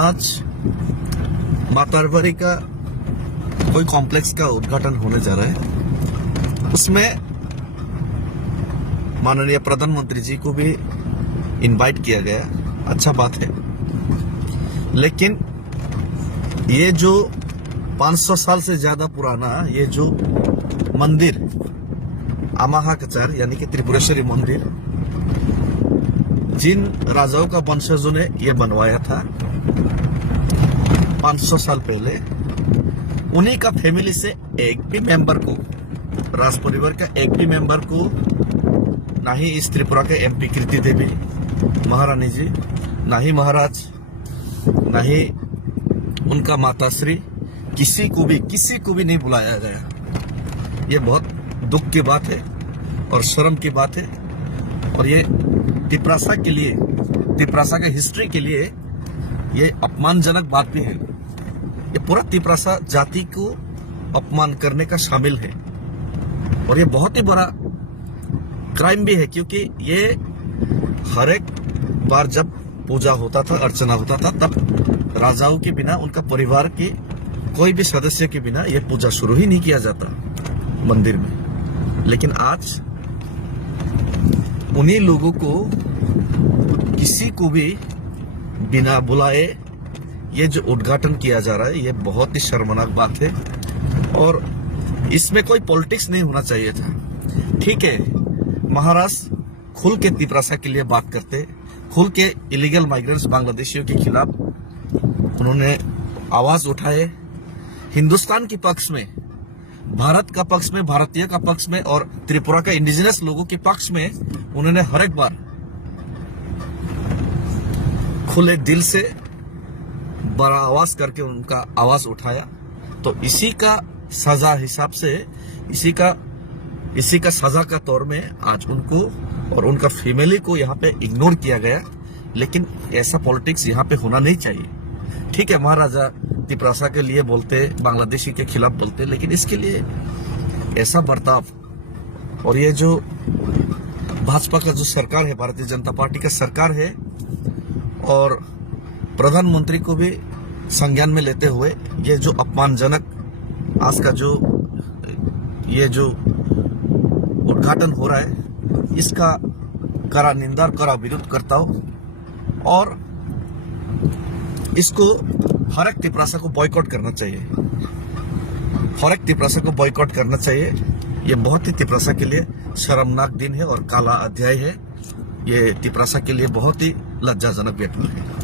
आज मातारवाड़ी का कोई कॉम्प्लेक्स का उद्घाटन होने जा रहा है। उसमें माननीय प्रधानमंत्री जी को भी इनवाइट किया गया। अच्छा बात है, लेकिन ये जो 500 साल से ज्यादा पुराना ये जो मंदिर अमाहा कचार यानी कि त्रिपुरेश्वरी मंदिर, जिन राजाओं का वंशजों ने यह बनवाया था 500 साल पहले, उन्हीं का फैमिली से एक भी मेंबर को, राज परिवार का एक भी मेंबर को, ना ही इस त्रिपुरा के एमपी कीर्ति देवी महारानी जी, ना ही महाराज, ना ही उनका माताश्री, किसी को भी नहीं बुलाया गया। ये बहुत दुख की बात है और शर्म की बात है, और ये तिपरासा के लिए, तिपरासा के हिस्ट्री के लिए ये अपमानजनक बात भी है। ये पूरा तिपरासा जाति को अपमान करने का शामिल है, और ये बहुत ही बड़ा क्राइम भी है, क्योंकि ये हर एक बार जब पूजा होता था, अर्चना होता था, तब राजाओं के बिना, उनका परिवार के कोई भी सदस्य के बिना ये पूजा शुरू ही नहीं किया जाता मंदिर में। लेकिन आज उन्हीं लोगों को, किसी को भी बिना बुलाए ये जो उद्घाटन किया जा रहा है, ये बहुत ही शर्मनाक बात है, और इसमें कोई पॉलिटिक्स नहीं होना चाहिए था। ठीक है, महाराष्ट्र खुल के तिपरासा के लिए बात करते, खुल के इलीगल माइग्रेंट्स बांग्लादेशियों के खिलाफ उन्होंने आवाज उठाए, हिंदुस्तान के पक्ष में, भारत का पक्ष में, भारतीय का पक्ष में, और त्रिपुरा का इंडिजिनस लोगों के पक्ष में उन्होंने हर एक बार खुले दिल से बड़ा आवाज करके उनका आवाज उठाया। तो इसी का सजा हिसाब से, इसी का सजा का तौर में आज उनको और उनका फैमिली को यहाँ पे इग्नोर किया गया। लेकिन ऐसा पॉलिटिक्स यहाँ पे होना नहीं चाहिए। ठीक है, महाराजा तिपरासा के लिए बोलते, बांग्लादेशी के खिलाफ बोलते, लेकिन इसके लिए ऐसा बर्ताव, और ये जो भाजपा का जो सरकार है, भारतीय जनता पार्टी का सरकार है, और प्रधानमंत्री को भी संज्ञान में लेते हुए ये जो अपमानजनक आज का जो ये जो उद्घाटन हो रहा है, इसका कड़ा निंदा, कड़ा विरोध करता हूं, और इसको हर एक तिपरासा को बॉयकॉट करना चाहिए। हर एक तिपरासा को बॉयकॉट करना चाहिए। ये बहुत ही तिपरासा के लिए शर्मनाक दिन है और काला अध्याय है। ये तिपरासा के लिए बहुत ही लज्जाजनक घटना है।